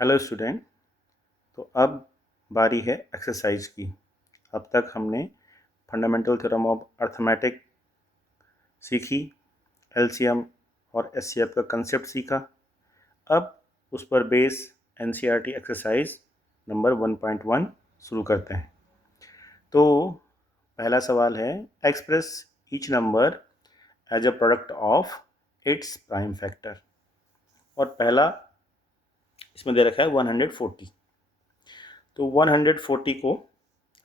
Hello student. तो अब बारी है एक्सरसाइज की। अब तक हमने फंडामेंटल थ्योरम ऑफ अर्थमेटिक सीखी, एलसीएम और एचसीएफ का कंसेप्ट सीखा। अब उस पर बेस एनसीईआरटी एक्सरसाइज नंबर 1.1 शुरू करते हैं। तो पहला सवाल है, express each number as a product of its prime factor. और पहला इसमें दे रखा है 140। तो 140 को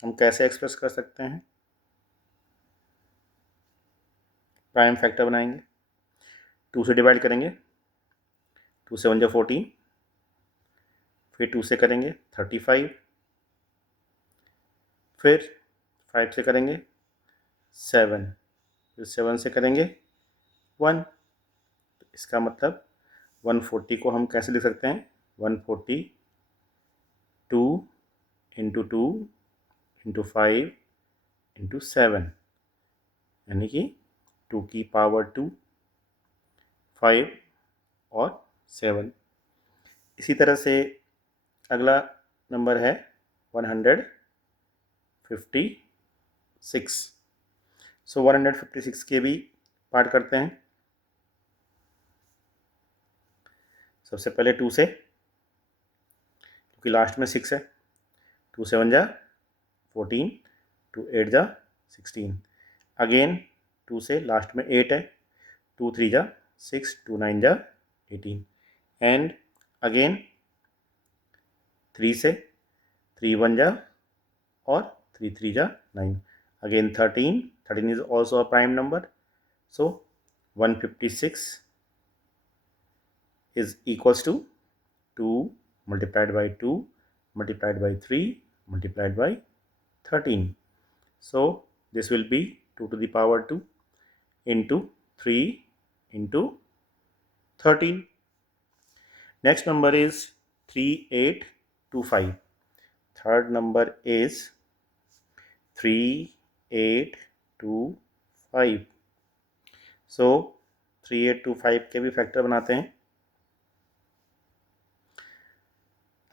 हम कैसे एक्सप्रेस कर सकते हैं? प्राइम फैक्टर बनाएंगे, 2 से डिवाइड करेंगे, 2 से 1 जा 14, फिर 2 से करेंगे 35, फिर 5 से करेंगे 7, फिर 7 से करेंगे 1। इसका मतलब 140 को हम कैसे लिख सकते हैं? 140 2 इंटू 2 इंटू 5 इंटू 7, यानी कि 2 की पावर 2, 5 और 7। इसी तरह से अगला नंबर है 156। सो 156 के भी पार्ट करते हैं। सबसे पहले 2 से, क्योंकि लास्ट में 6 है, 2 से 1 जा 14, 2 8 जा 16। अगेन 2 से, लास्ट में 8 है, 2 3 जा 6, 2 9 जा 18। एंड अगेन 3 से, 3 1 जा और 3 3 जा 9। Again 13 is also a prime number. So 156 is equals to 2 multiplied by 2 multiplied by 3 multiplied by 13. So this will be 2 to the power 2 into 3 into 13. Next number is 3825. Third number is 3825. So 3825 के भी factor बनाते हैं।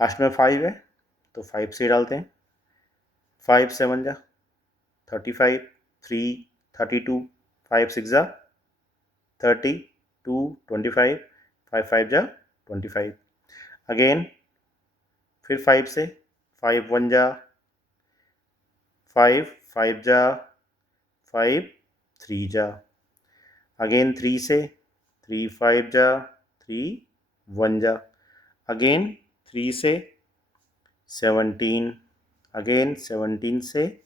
Last में 5 है तो 5 से डालते हैं, 5 7 जा 35, 3 32, 5 6 जा 30, 2 25, 5 5 जा 25। अगेन फिर 5 से, 5 1 जा 5, 5 जा 5 3 जा। अगेन 3 से, 3 5 जा 3 1 जा। अगेन 3 से 17, अगेन 17 से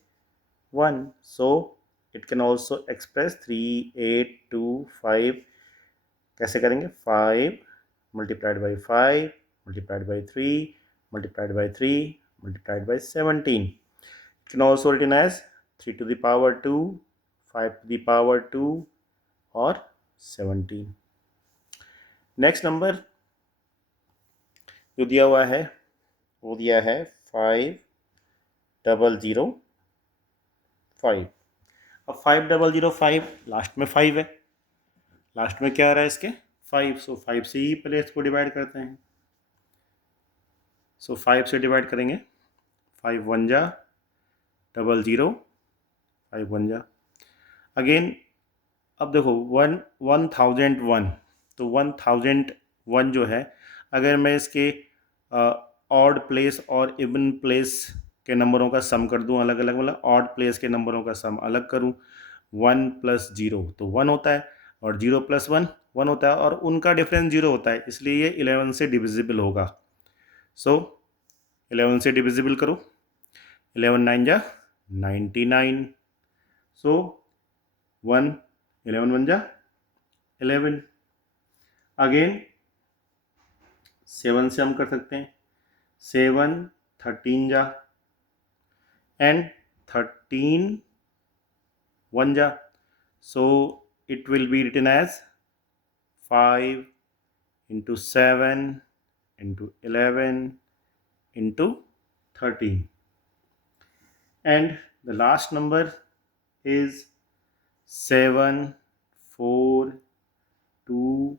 1. So it can also express 3825. कैसे करेंगे? 5 multiplied by 5 multiplied by 3 multiplied by 3 multiplied by 17. It can also written as 3 to the power 2, 5 to the power 2 or 17. Next number जो दिया हुआ है वो दिया है 5005। अब 5005 लास्ट में 5 है, लास्ट में क्या आ रहा है इसके? 5। सो 5 से ही पहले इसको डिवाइड करते हैं। सो 5 से डिवाइड करेंगे, 5 1 जा 00, 5 1 जा। अगेन अब देखो 1001, तो 1001 जो है, अगर मैं इसके ऑड प्लेस और इवन प्लेस के नंबरों का सम कर दूं अलग अलग, मतलब ऑड प्लेस के नंबरों का सम अलग करूं, 1 + 0 तो 1 होता है, और 0 + 1 1 होता है, और उनका डिफरेंस 0 होता है, इसलिए ये 11 से डिविजिबल होगा। सो 11 से डिविजिबल करो, 11 9 जा 99। सो 1 11 1 जा 11। अगेन 7 से हम कर सकते हैं, 7 13 जा एंड 13 1 जा। सो it will be written as 5 into 7 into 11 into 13. And the last number is 7 4 2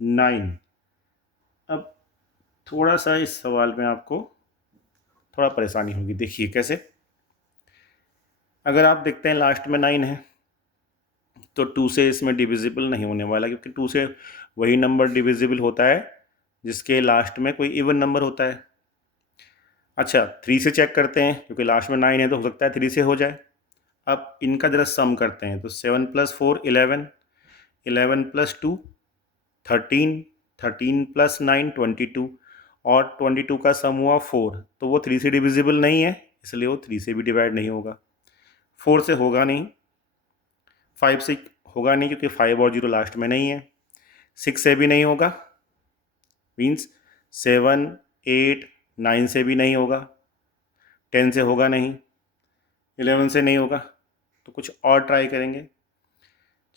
9. अब थोड़ा सा इस सवाल में आपको थोड़ा परेशानी होगी। देखिए कैसे, अगर आप देखते हैं लास्ट में 9 है तो 2 से इसमें डिविजिबल नहीं होने वाला, क्योंकि 2 से वही नंबर डिविजिबल होता है जिसके लास्ट में कोई इवन नंबर होता है। अच्छा, 3 से चेक करते हैं, क्योंकि लास्ट में 9 है तो हो सकता है 3 से हो जाए। अब इनका जरा सम करते हैं, तो 7 + 4 11, 11 + 2 13, 13 + 9 22, और 22 का सम हुआ 4, तो वो 3 से डिविजिबल नहीं है, इसलिए वो 3 से भी डिवाइड नहीं होगा। 4 से होगा नहीं, 5 से होगा नहीं क्योंकि 5 और 0 लास्ट में नहीं है, 6 से भी नहीं होगा, मीन्स 7 8 9 से भी नहीं होगा, 10 से होगा नहीं, 11 से नहीं होगा, तो कुछ और ट्राई करेंगे।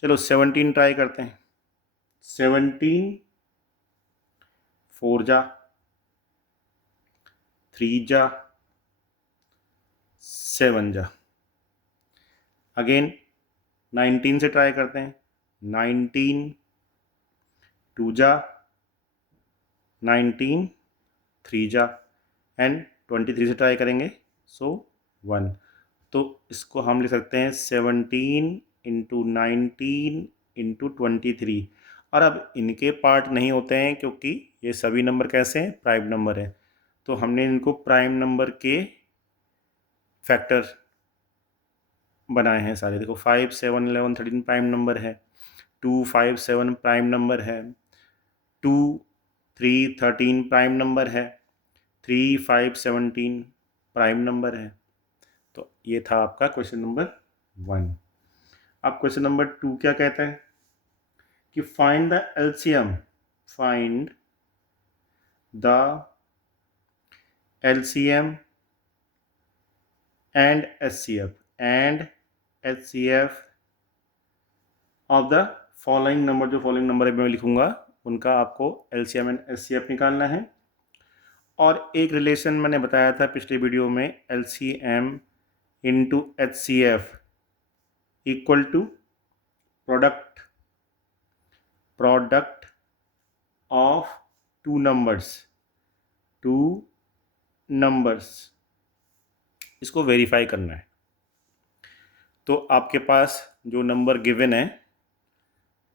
चलो 17 ट्राई करते हैं। 17 4 जा, 3 जा, 7 जा। अगेन 19 से ट्राई करते हैं। 19 2 जा, 19 3 जा, एंड 23 से ट्राई करेंगे, सो 1। तो इसको हम लिख सकते हैं 17 × 19 × 23। और अब इनके पार्ट नहीं होते हैं क्योंकि ये सभी नंबर कैसे हैं, प्राइम नंबर है, तो हमने इनको प्राइम नंबर के फैक्टर बनाए हैं सारे। देखो 5 7 11 13 प्राइम नंबर है, 2 5 7 प्राइम नंबर है, 2 3 13 प्राइम नंबर है, 3 5 17 प्राइम नंबर है। तो ये था आपका क्वेश्चन नंबर 1। अब क्वेश्चन नंबर 2 क्या कहता है कि find the LCM, find the LCM and HCF of the following number. जो फॉलोइंग नंबर मैं लिखूंगा उनका आपको एलसीएम एंड एचसीएफ निकालना है। और एक रिलेशन मैंने बताया था पिछले वीडियो में, LCM into HCF equal to product of two numbers. इसको वेरीफाई करना है। तो आपके पास जो नंबर गिवन है,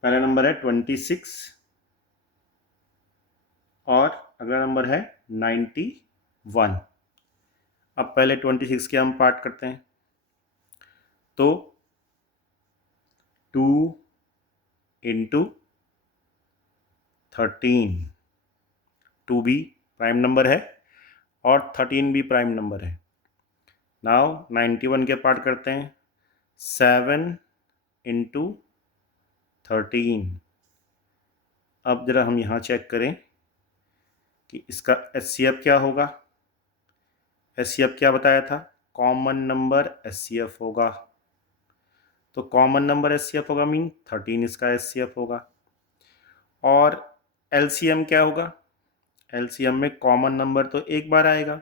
पहला नंबर है 26 और अगला नंबर है 91। अब पहले 26 के हम पार्ट करते हैं, तो 2 × 13, 2 भी प्राइम नंबर है और 13 भी प्राइम नंबर है। नाउ 91 के पार्ट करते हैं, 7 × 13। अब जरा हम यहाँ चेक करें कि इसका एचसीएफ क्या होगा। एचसीएफ क्या बताया था, कॉमन नंबर एचसीएफ होगा, तो कॉमन नंबर एचसीएफ होगा मीन 13 इसका एचसीएफ होगा। और एलसीएम क्या होगा, एलसीएम में कॉमन नंबर तो एक बार आएगा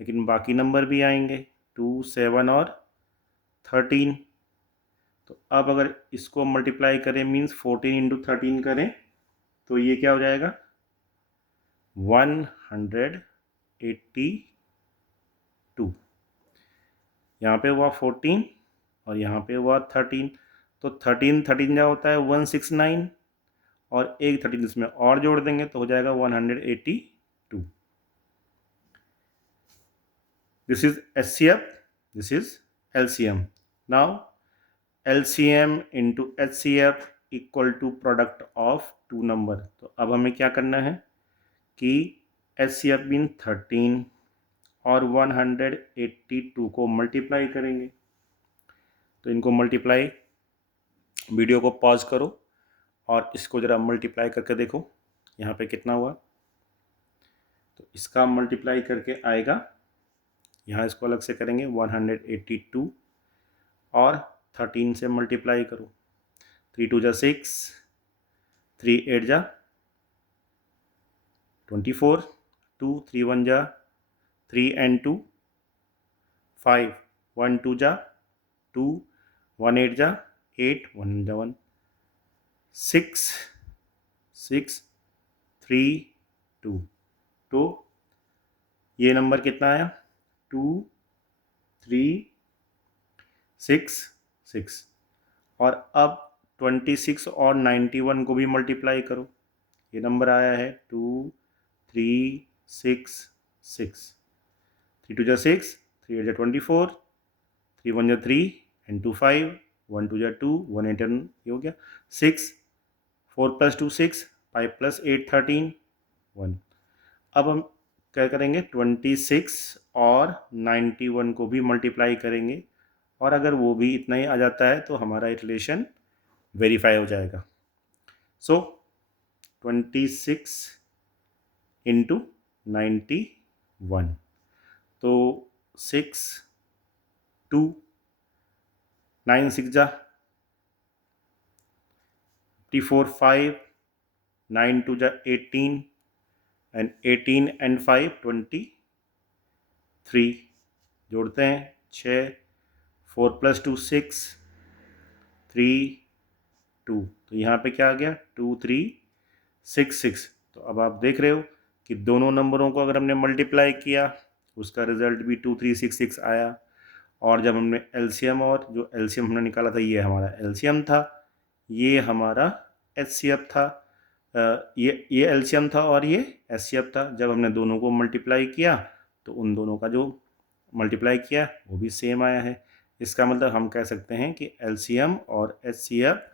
लेकिन बाकी नंबर भी आएंगे, 2 7 और 13। तो अब अगर इसको मल्टीप्लाई करें मीन्स 14 × 13 करें तो ये क्या हो जाएगा, 182। यहाँ पे हुआ 14 और यहाँ पे हुआ 13, तो 13 13 जा होता है 169, और एक 13 इसमें और जोड़ देंगे तो हो जाएगा 182। This is HCF, this is LCM. Now LCM into HCF equal to product of two number. तो अब हमें क्या करना है कि एचसीएफ मीन 13 और 182 को मल्टीप्लाई करेंगे। तो इनको मल्टीप्लाई, वीडियो को पॉज करो और इसको ज़रा मल्टीप्लाई करके देखो यहाँ पे कितना हुआ। तो इसका मल्टीप्लाई करके आएगा, यहाँ इसको अलग से करेंगे, 182 और 13 से मल्टीप्लाई करो, 3 2 जा 6, 3 8 जा 24, 2 3 1 जा 3 and 2 5, 1 2 जा 2, 1 8 जा 8, 1 जा 1, 6 6 3 2 तो ये नंबर कितना आया 2 3 6 6। और अब 26 और 91 को भी मल्टीप्लाई करो। ये नंबर आया है 2 3 6 6। 3 2 जा 6, 3 8 जा 24, 3 1 जा 3 and 2 5, 1 2 जा 2, 1 8 ये हो गया 6, 4 + 2 6, 5 + 8 13 1। अब हम क्या करेंगे 26 और 91 को भी मल्टीप्लाई करेंगे, और अगर वो भी इतना ही आ जाता है तो हमारा रिलेशन वेरीफाई हो जाएगा। सो 26 इंटू 91, तो 6 2 9 6 जा 54 5, 9 2 जा 18 and 18 and 5 23। जोड़ते हैं 6, 4 + 2 6, 3 2, तो यहाँ पे क्या आ गया 2 3 6 6। तो अब आप देख रहे हो कि दोनों नंबरों को अगर हमने मल्टीप्लाई किया उसका रिजल्ट भी 2 3 6 6 आया। और जब हमने एलसीएम, और जो एलसीएम हमने निकाला था ये हमारा एलसीएम था, ये हमारा एचसीएफ था, ये एलसीएम था और ये एचसीएफ था। जब हमने दोनों को मल्टीप्लाई किया तो उन दोनों का जो मल्टीप्लाई किया वो भी सेम आया है। इसका मतलब हम कह सकते हैं कि एलसीएम और एचसीएफ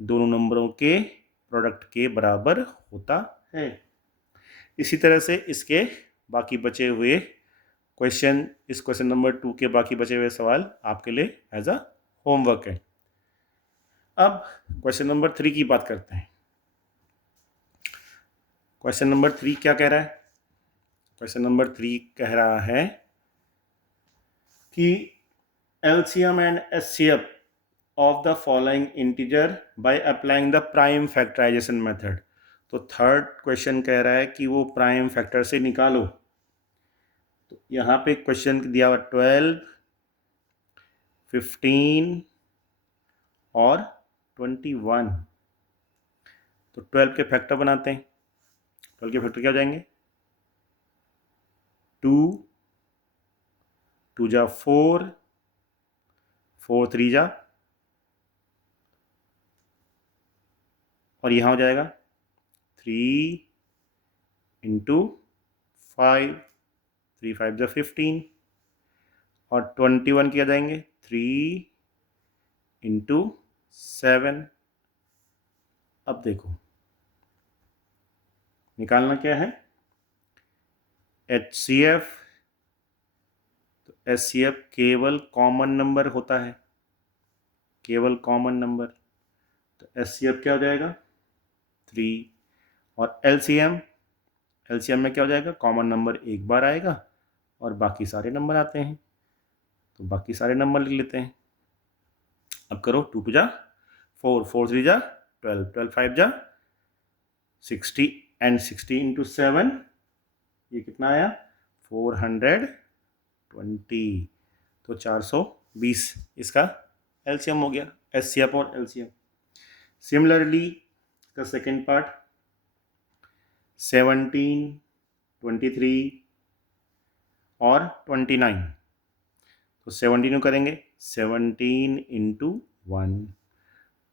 दोनों नंबरों के प्रोडक्ट के बराबर होता है। इसी तरह से इसके बाकी बचे हुए क्वेश्चन, इस क्वेश्चन नंबर 2 के बाकी बचे हुए सवाल आपके लिए एज अ होमवर्क है। अब क्वेश्चन नंबर 3 की बात करते हैं। क्वेश्चन नंबर 3 क्या कह रहा है? क्वेश्चन नंबर 3 कह रहा है कि LCM and HCF of the following integer by applying the prime factorization method। तो थर्ड क्वेश्चन कह रहा है कि वो प्राइम फैक्टर से निकालो। तो यहाँ पे क्वेश्चन दिया हुआ 12, 15 और 21। तो 12 के फैक्टर बनाते हैं। 12 के फैक्टर क्या हो जाएंगे 2 2 जा 4, 4 3 जा, और यहाँ हो जाएगा 3 इंटू 5, 3 5 जा 15, और 21 किया जाएंगे 3 इंटू 7। अब देखो निकालना क्या है HCF। तो HCF केवल कॉमन नंबर होता है, केवल कॉमन नंबर। तो HCF क्या हो जाएगा 3। और LCM, LCM में क्या हो जाएगा कॉमन नंबर एक बार आएगा और बाकी सारे नंबर आते हैं। तो बाकी सारे नंबर लिख लेते हैं। अब करो 2 2 जा 4, 4 3 जा 12, 12 5 जा 60 एंड 60 इंटू 7, ये कितना आया 420। तो 420 इसका एलसीएम हो गया, एचसीएफ और एलसीएम। सिमिलरली इसका सेकेंड पार्ट 17, 23 और 29। तो 17 को करेंगे 17 इंटू 1,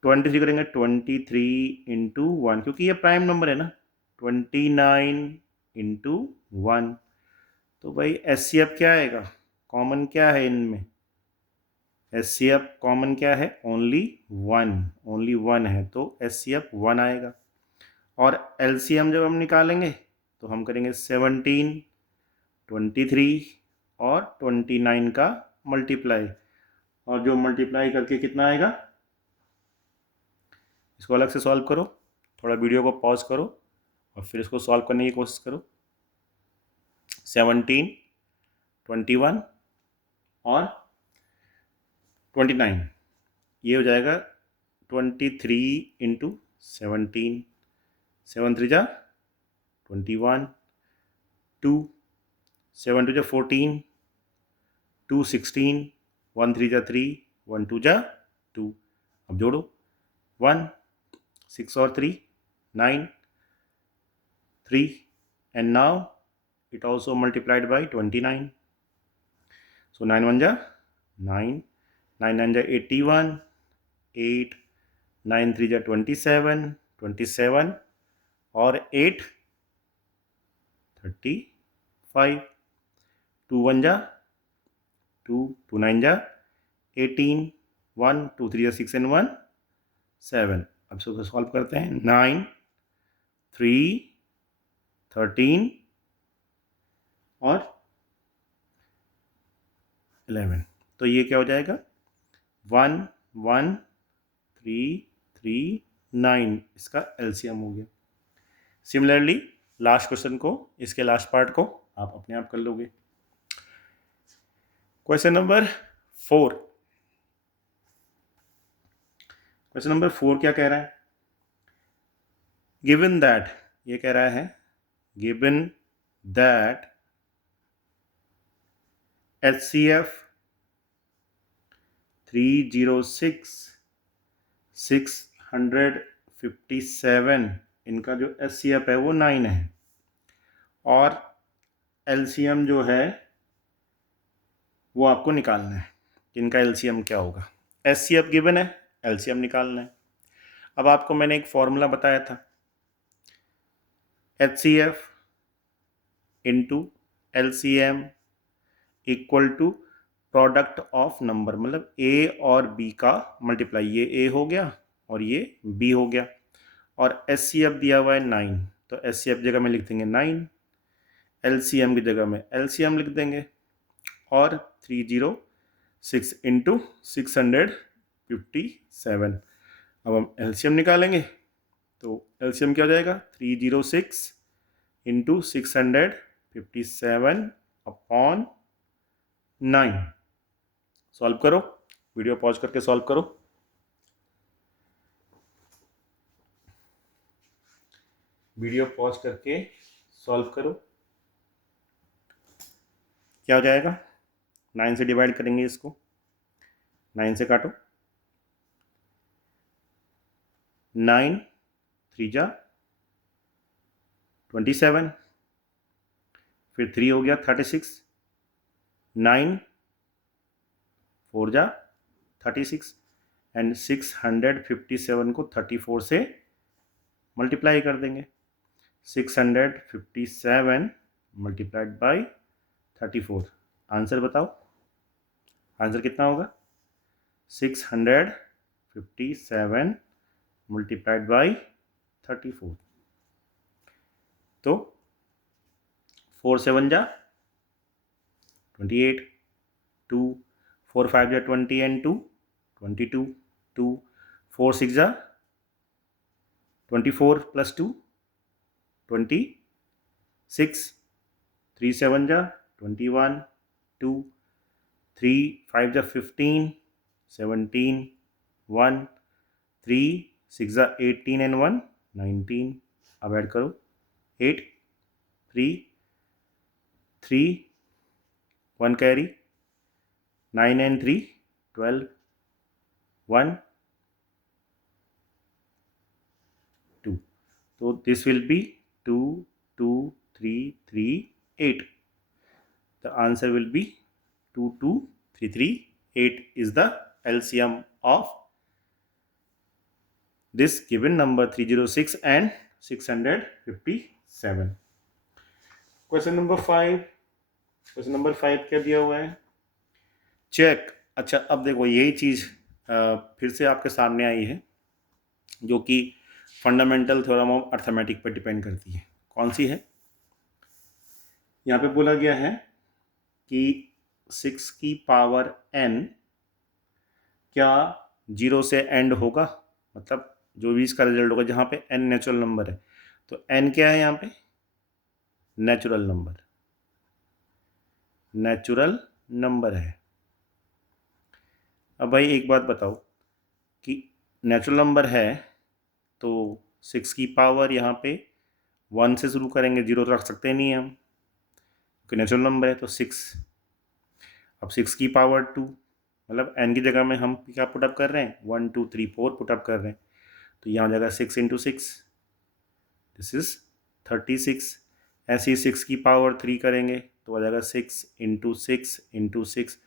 23 करेंगे 23 इंटू 1, क्योंकि ये प्राइम नंबर है ना। 29 इंटू 1। तो भाई एचसीएफ क्या आएगा, कॉमन क्या है इनमें, एचसीएफ कॉमन क्या है ओनली 1, ओनली 1 है, तो एचसीएफ 1 आएगा। और एलसीएम जब हम निकालेंगे तो हम करेंगे 17, 23 और 29 का मल्टीप्लाई, और जो मल्टीप्लाई करके कितना आएगा, इसको अलग से सॉल्व करो, थोड़ा वीडियो को पॉज करो और फिर इसको सॉल्व करने की कोशिश करो। 17, 21 और 29, ये हो जाएगा 23 इंटू 17, 7 3 जा 21, 2 7 2 जा 14, 2 16, 1 3 जा 3, 1 2 जा 2। अब जोड़ो 1 6 और 3 9 3 and now it also multiplied by 29. So 9 1 ja 9, 9 9 ja 81, 8, 9 3 ja 27, 27 और 8 35, 2 1 ja 2, 2 9 ja 18, 1 2 3 ja 6 and 1 7. अब इसको सॉल्व करते हैं. 9 3 13 और 11. तो ये क्या हो जाएगा? 1 1 3 3 9. इसका एलसीएम हो गया. सिमिलरली लास्ट क्वेश्चन को, इसके लास्ट पार्ट को आप अपने आप कर लोगे. Question number 4. क्वेश्चन नंबर 4 क्या कह रहा है? गिवन दैट, ये कह रहा है गिवन दैट HCF 306 657, इनका जो HCF है वो 9 है और LCM जो है वो आपको निकालना है. इनका LCM क्या होगा? HCF गिवन है, LCM निकालना है. अब आपको मैंने एक फॉर्मूला बताया था, HCF into LCM equal to product of number, मतलब A और B का मल्टीप्लाई. ये A हो गया और ये B हो गया और HCF दिया हुआ है 9, तो HCF जगह में लिख देंगे 9, LCM की जगह में LCM लिख देंगे और 306 इंटू 657. अब हम LCM निकालेंगे तो LCM क्या हो जाएगा? 306 इंटू 657 अपॉन 9. सॉल्व करो, वीडियो पॉज करके सॉल्व करो. वीडियो पॉज करके सॉल्व करो. क्या हो जाएगा? 9 से डिवाइड करेंगे इसको, 9 से काटो. 9 3 जा 27, फिर 3 हो गया 36, 9 4 जा 36 एंड 657 को 34 से मल्टीप्लाई कर देंगे. 657 मल्टीप्लाइड बाई 34. आंसर बताओ, आंसर कितना होगा? 657 मल्टीप्लाइड बाई 34. तो 4 7 जा 28, 2 4 5 जा 20 and 2 22, 2 4 6 जा 24 plus 2 26, 3 7 जा 21, 2 3 5 जा 15, 17, 1 3 6 जा 18 and 1 19. अब ऐड करो 8 3 3 1 carry 9 and 3 12 1 2. So this will be 2 2 3 3 8. The answer will be 2 2 3 3 8 is the LCM of this given number 306 and 657. Question number 5. Question number 5 क्या दिया हुआ है? चेक. अच्छा, अब देखो यही चीज़ फिर से आपके सामने आई है जो कि फंडामेंटल थ्योरम ऑफ अर्थमेटिक पर डिपेंड करती है. कौन सी है? यहाँ पे बोला गया है कि 6 की पावर n क्या 0 से एंड होगा, मतलब जो भी इसका रिजल्ट होगा, जहाँ पे n नेचुरल नंबर है. तो n क्या है यहाँ पे? नेचुरल नंबर, नेचुरल नंबर है. अब भाई एक बात बताओ कि नेचुरल नंबर है तो 6 की पावर यहाँ पे 1 से शुरू करेंगे, 0 तो रख सकते नहीं हैं हम क्योंकि नेचुरल नंबर है. तो 6, अब 6 की पावर 2, मतलब n की जगह में हम क्या पुटअप कर रहे हैं? 1 2 3 4 पुटअप कर रहे हैं. तो यहाँ जगह 6 इंटू 6, दिस इज 36 ऐसे ही 6 की पावर 3 करेंगे तो आ जाएगा 6 इंटू 6 इंटू 6,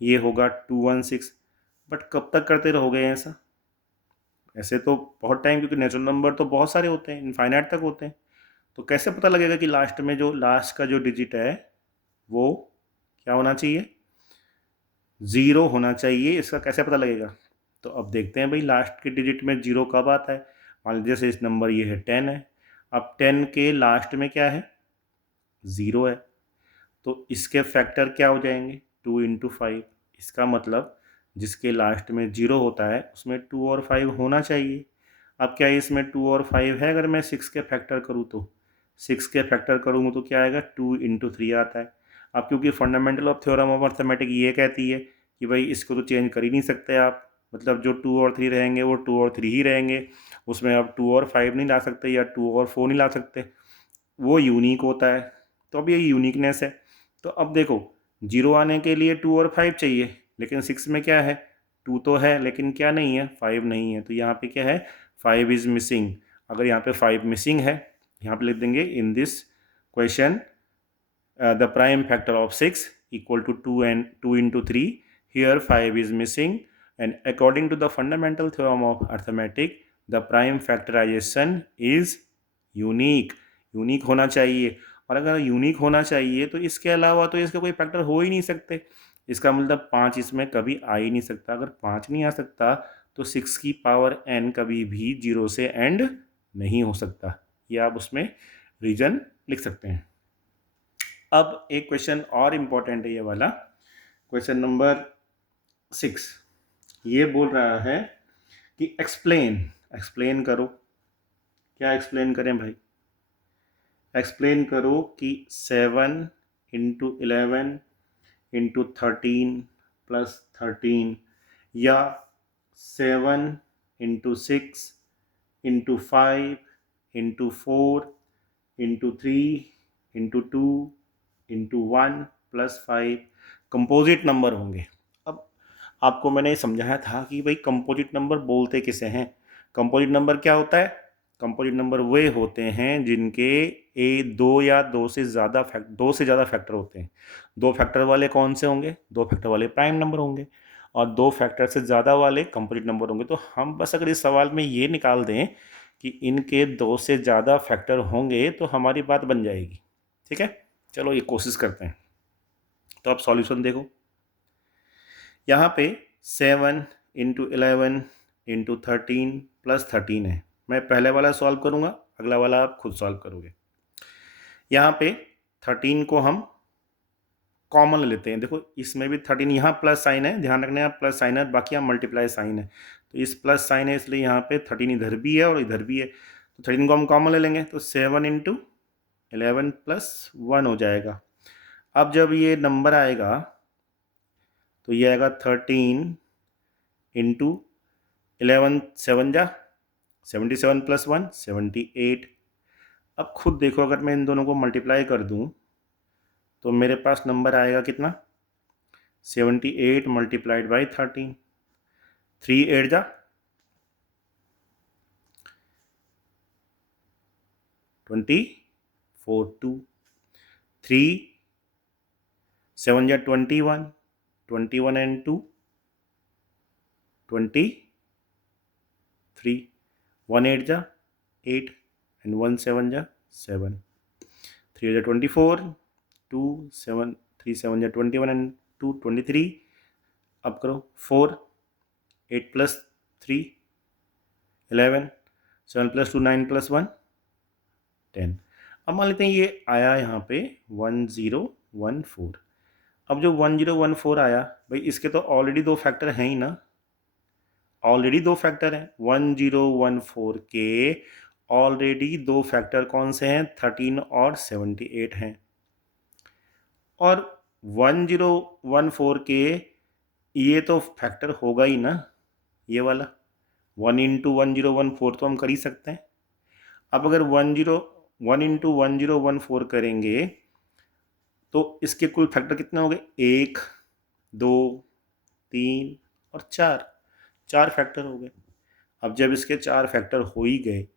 ये होगा 216। बट कब तक करते रहोगे ऐसा? ऐसे तो बहुत टाइम, क्योंकि नेचुरल नंबर तो बहुत सारे होते हैं, इनफाइनाइट तक होते हैं। तो कैसे पता लगेगा कि लास्ट में जो लास्ट का जो डिजिट है वो क्या होना चाहिए? ज़ीरो होना चाहिए। इसका कैसे पता लगेगा? तो अब देखते हैं भाई, लास्ट के डिजिट में जीरो कब आता है। मान लीजिए जैसे इस नंबर ये है 10 है, अब 10 के लास्ट में क्या है? ज़ीरो है, तो इसके फैक्टर क्या हो जाएंगे? 2 इंटू 5। इसका मतलब जिसके लास्ट में जीरो होता है उसमें 2 और 5 होना चाहिए। अब क्या इसमें 2 और 5 है? अगर मैं 6 के फैक्टर करूँ तो 6 के फैक्टर करूँगा तो क्या आएगा? 2 इंटू 3 आता है। अब क्योंकि fundamental of theorem of arithmetic ये कहती है कि भाई इसको तो चेंज कर ही नहीं सकते आप, मतलब जो 2 और 3 रहेंगे वो 2 और 3 ही रहेंगे, उसमें अब 2 और 5 नहीं ला सकते या 2 और 4 नहीं ला सकते, वो यूनिक होता है। तो अब ये यूनिकनेस है। तो अब देखो, जीरो आने के लिए 2 और 5 चाहिए, लेकिन 6 में क्या है? 2 तो है लेकिन क्या नहीं है? 5 नहीं है। तो यहाँ पे क्या है? 5 इज़ मिसिंग। अगर यहाँ पे 5 मिसिंग है, यहाँ पे लिख देंगे in this question the prime factor of 6 equal to 2 and 2 into 3. Here 5 is missing, and according to the fundamental theorem of arithmetic, the prime factorization is unique. Unique होना चाहिए, और अगर यूनिक होना चाहिए तो इसके अलावा तो इसके कोई फैक्टर हो ही नहीं सकते। इसका मतलब 5 इसमें कभी आ ही नहीं सकता। अगर 5 नहीं आ सकता तो 6 की पावर n कभी भी 0 से एंड नहीं हो सकता। ये आप उसमें रीजन लिख सकते हैं। अब एक क्वेश्चन और इम्पोर्टेंट है, ये वाला क्वेश्चन नंबर 6। ये बोल रहा है कि एक्सप्लेन करो। क्या एक्सप्लेन करें भाई? एक्सप्लेन करो कि 7 इंटू 11 इंटू 13 प्लस 13, या 7 into 6 into 5 into 4 into 3 into 2 into 1 plus 5 composite number होंगे। अब आपको मैंने समझाया था कि भाई कंपोजिट नंबर बोलते किसे हैं। कंपोजिट नंबर क्या होता है? कंपोजिट नंबर वे होते हैं जिनके दो से ज़्यादा फैक्टर होते हैं। दो फैक्टर वाले कौन से होंगे? दो फैक्टर वाले प्राइम नंबर होंगे, और दो फैक्टर से ज़्यादा वाले कंपोजिट नंबर होंगे। तो हम बस अगर इस सवाल में ये निकाल दें कि इनके दो से ज़्यादा फैक्टर होंगे तो हमारी बात बन जाएगी। ठीक है, चलो ये कोशिश करते हैं। तो आप सॉल्यूशन देखो, यहाँ पे 7 इंटू 11 इंटू 13 प्लस 13 है। मैं पहले वाला सॉल्व करूँगा, अगला वाला आप खुद सॉल्व करोगे। यहाँ पे 13 को हम कॉमन लेते हैं। देखो इसमें भी 13, यहाँ प्लस साइन है, ध्यान रखना, यहाँ प्लस साइन है, बाकी यहाँ मल्टीप्लाई साइन है। तो इस प्लस साइन है इसलिए यहाँ पे 13 इधर भी है और इधर भी है, तो 13 को हम कॉमन ले लेंगे, तो 7 इंटू 11 प्लस 1 हो जाएगा। अब जब ये नंबर आएगा तो ये आएगा 13 इंटू 11, 7 जा 77 प्लस 1 78। अब खुद देखो, अगर मैं इन दोनों को मल्टीप्लाई कर दूं तो मेरे पास नंबर आएगा कितना? 78 मल्टीप्लाइड बाई 13। 3 8 जा 24, 2 3 7 जा 21, 21 and 2 23, 1 8 जा 8 and 1 7 जा 7, 3 जा 24, 2 7 3 7 जा 21 and 2 23। अब करो 4 8 प्लस 3 11, 7 प्लस 2 9 प्लस 1 10। अब मान लेते हैं ये आया यहाँ पे 1014। अब जो 1014 आया भाई, इसके तो ऑलरेडी दो फैक्टर हैं ही ना, ऑलरेडी दो फैक्टर हैं 1014 के। ऑलरेडी दो फैक्टर कौन से हैं? 13 और 78 हैं। और 1014 के ये तो फैक्टर होगा ही ना, ये वाला 1 इंटू 1014 तो हम कर ही सकते हैं। अब अगर 1 इंटू 1014 करेंगे तो इसके कुल फैक्टर कितने हो गए? 1 2 3 और 4, 4 फैक्टर हो गए। अब जब इसके 4 फैक्टर हो ही गए,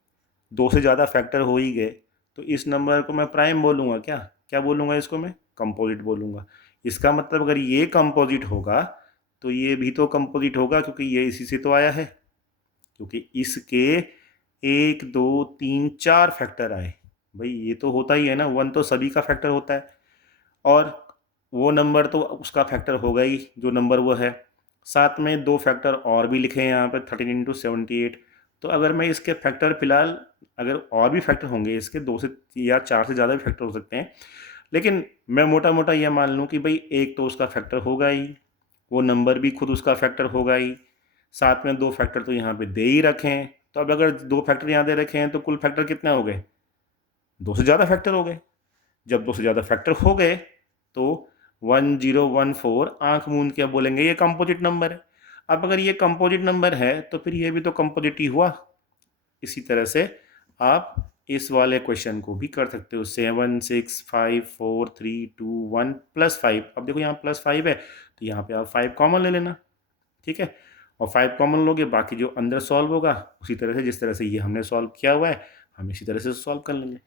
दो से ज़्यादा फैक्टर हो ही गए, तो इस नंबर को मैं प्राइम बोलूँगा, क्या बोलूँगा इसको मैं? कंपोजिट बोलूँगा। इसका मतलब अगर ये कंपोजिट होगा तो ये भी तो कंपोजिट होगा, क्योंकि ये इसी से तो आया है, क्योंकि इसके 1 2 3 4 फैक्टर आए। भाई ये तो होता ही है ना, 1 तो सभी का फैक्टर होता है, और वो नंबर तो उसका फैक्टर होगा ही जो नंबर वो है। साथ में 2 फैक्टर और भी लिखे हैं यहाँ पे, 13 इंटू 78। तो अगर मैं इसके फैक्टर फिलहाल, अगर और भी फैक्टर होंगे इसके, 2 से या 4 से ज़्यादा भी फैक्टर हो सकते हैं, लेकिन मैं मोटा मोटा यह मान लूँ कि भाई एक तो उसका फैक्टर होगा ही, वो नंबर भी खुद उसका फैक्टर होगा ही, साथ में 2 फैक्टर तो यहाँ पे दे ही रखे हैं। तो अब अगर 2 फैक्टर यहाँ दे रखे हैं तो कुल फैक्टर कितने हो गए? 2 से ज़्यादा फैक्टर हो गए। जब 2 से ज़्यादा फैक्टर हो गए तो 1014 आंख मूंद के बोलेंगे ये कंपोजिट नंबर है। अब अगर ये कंपोजिट नंबर है तो फिर ये भी तो कंपोजिट ही हुआ। इसी तरह से आप इस वाले क्वेश्चन को भी कर सकते हो, 7 6 5 4 3 2 1 +5। अब देखो यहाँ +5 है तो यहाँ पे आप 5 कॉमन ले लेना, ठीक है, और 5 कॉमन लोगे, बाकी जो अंदर सॉल्व होगा उसी तरह से जिस तरह से ये हमने सॉल्व किया हुआ है हम इसी तरह से सॉल्व कर लेंगे,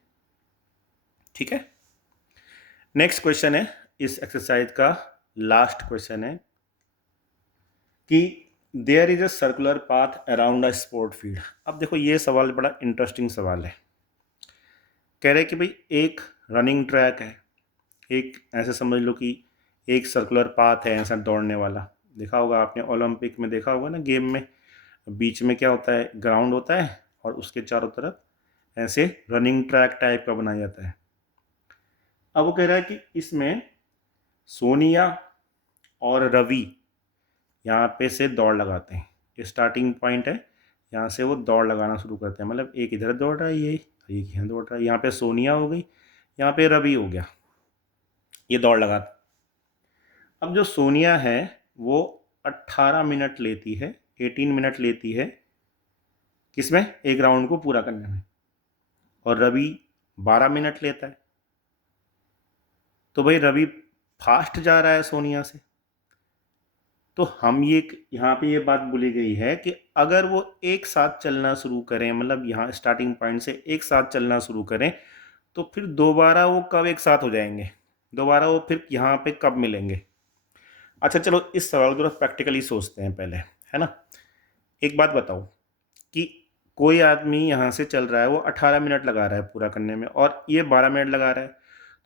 ठीक है। नेक्स्ट क्वेश्चन है, इस एक्सरसाइज का लास्ट क्वेश्चन है कि there is a circular path around a sport field. अब देखो ये सवाल बड़ा इंटरेस्टिंग सवाल है। कह रहे कि भाई एक रनिंग ट्रैक है, एक ऐसे समझ लो कि एक सर्कुलर पाथ है ऐसा दौड़ने वाला। देखा होगा आपने ओलंपिक में, देखा होगा ना गेम में, बीच में क्या होता है, ग्राउंड होता है और उसके चारों तरफ ऐसे रनिंग ट्रैक टाइप का बनाया जाता है। अब वो कह रहा है कि इसमें सोनिया और रवि यहाँ पे से दौड़ लगाते हैं। ये स्टार्टिंग पॉइंट है, यहाँ से वो दौड़ लगाना शुरू करते हैं, मतलब एक इधर दौड़ रहा है, ये एक यहाँ दौड़ रहा है, यहाँ पे सोनिया हो गई, यहाँ पे रवि हो गया, ये दौड़ लगाते। अब जो सोनिया है वो 18 मिनट लेती है, 18 मिनट लेती है किसमें, एक राउंड को पूरा करने में, और रवि 12 मिनट लेता है। तो भाई रवि फास्ट जा रहा है सोनिया से, तो हम ये यहाँ पे ये बात बोली गई है कि अगर वो एक साथ चलना शुरू करें, मतलब यहाँ स्टार्टिंग पॉइंट से एक साथ चलना शुरू करें, तो फिर दोबारा वो कब एक साथ हो जाएंगे, दोबारा वो फिर यहाँ पे कब मिलेंगे। अच्छा चलो इस सवाल को प्रैक्टिकली सोचते हैं पहले, है ना। एक बात बताओ कि कोई आदमी यहाँ से चल रहा है, वो 18 मिनट लगा रहा है पूरा करने में और ये 12 मिनट लगा रहा है,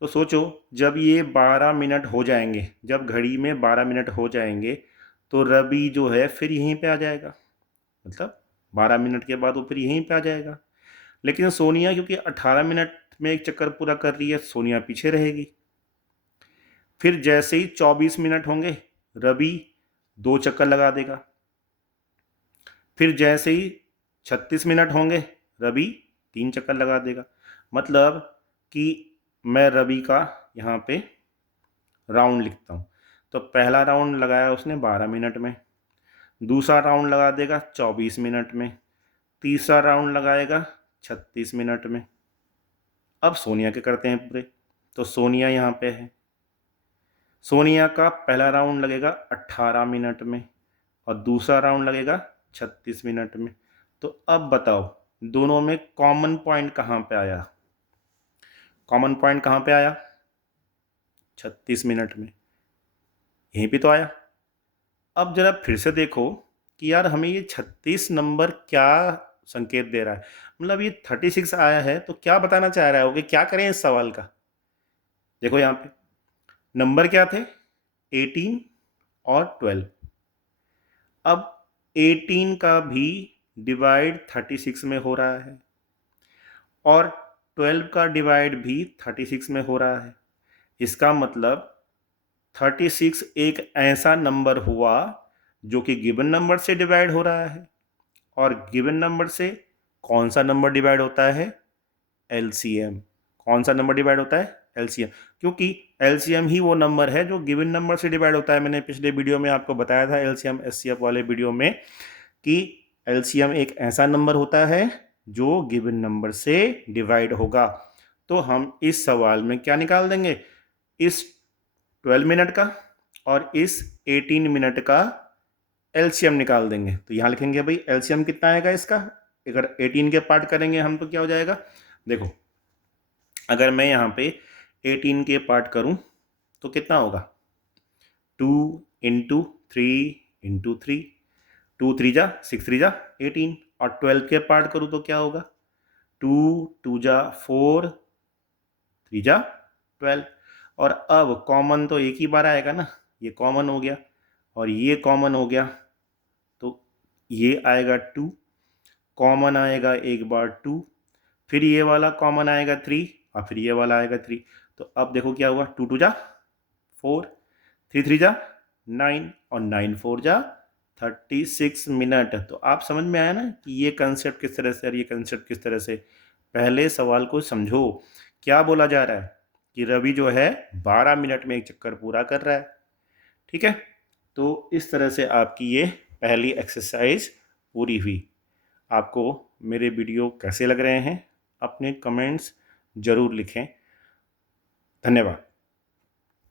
तो सोचो जब ये 12 मिनट हो जाएंगे, जब घड़ी में 12 मिनट हो जाएंगे तो रवि जो है फिर यहीं पे आ जाएगा, मतलब 12 मिनट के बाद वो फिर यहीं पे आ जाएगा। लेकिन सोनिया क्योंकि 18 मिनट में एक चक्कर पूरा कर रही है, सोनिया पीछे रहेगी। फिर जैसे ही 24 मिनट होंगे रवि 2 चक्कर लगा देगा। फिर जैसे ही 36 मिनट होंगे रवि 3 चक्कर लगा देगा। मतलब कि मैं रवि का यहाँ पे राउंड लिखता हूँ, तो पहला राउंड लगाया उसने 12 मिनट में, दूसरा राउंड लगा देगा 24 मिनट में, तीसरा राउंड लगाएगा 36 मिनट में। अब सोनिया के करते हैं पूरे, तो सोनिया यहाँ पे है, सोनिया का पहला राउंड लगेगा 18 मिनट में और दूसरा राउंड लगेगा 36 मिनट में। तो अब बताओ दोनों में कॉमन पॉइंट कहाँ पे आया, कॉमन पॉइंट कहाँ पे आया, 36 मिनट में, यहीं पे तो आया। अब जरा फिर से देखो कि यार हमें ये 36 नंबर क्या संकेत दे रहा है, मतलब ये 36 आया है तो क्या बताना चाह रहा है, कि क्या करें इस सवाल का। देखो यहाँ पे नंबर क्या थे, 18 और 12। अब 18 का भी डिवाइड 36 में हो रहा है और 12 का डिवाइड भी 36 में हो रहा है। इसका मतलब 36 एक ऐसा नंबर हुआ जो कि गिवन नंबर से डिवाइड हो रहा है, और गिवन नंबर से कौन सा नंबर डिवाइड होता है, एलसीएम। कौन सा नंबर डिवाइड होता है, एलसीएम, क्योंकि एलसीएम ही वो नंबर है जो गिवन नंबर से डिवाइड होता है। मैंने पिछले वीडियो में आपको बताया था एलसीएम एचसीएफ वाले वीडियो में कि एलसीएम एक ऐसा नंबर होता है जो गिवन नंबर से डिवाइड होगा। तो हम इस सवाल में क्या निकाल देंगे, इस 12 मिनट का और इस 18 मिनट का एलसीएम निकाल देंगे। तो यहाँ लिखेंगे भाई एलसीएम कितना आएगा इसका, अगर 18 के पार्ट करेंगे हम तो क्या हो जाएगा, देखो अगर मैं यहाँ पे 18 के पार्ट करूँ तो कितना होगा, 2 इंटू 3 इंटू 3, 2 3 जा 6 3 जा 18। और 12 के पार्ट करूँ तो क्या होगा, 2 2 जा 4, 3 जा 12। और अब कॉमन तो एक ही बार आएगा ना, ये कॉमन हो गया और ये कॉमन हो गया, तो ये आएगा 2, कॉमन आएगा एक बार 2, फिर ये वाला कॉमन आएगा 3 और फिर ये वाला आएगा 3। तो अब देखो क्या हुआ, 2 2 जा 4, 3 3 जा 9 और 9 4 जा 36 मिनट। तो आप समझ में आया ना कि ये कंसेप्ट किस तरह से और ये कंसेप्ट किस तरह से। पहले सवाल को समझो, क्या बोला जा रहा है कि रवि जो है 12 मिनट में एक चक्कर पूरा कर रहा है। ठीक है, तो इस तरह से आपकी ये पहली एक्सरसाइज पूरी हुई। आपको मेरे वीडियो कैसे लग रहे हैं अपने कमेंट्स ज़रूर लिखें। धन्यवाद।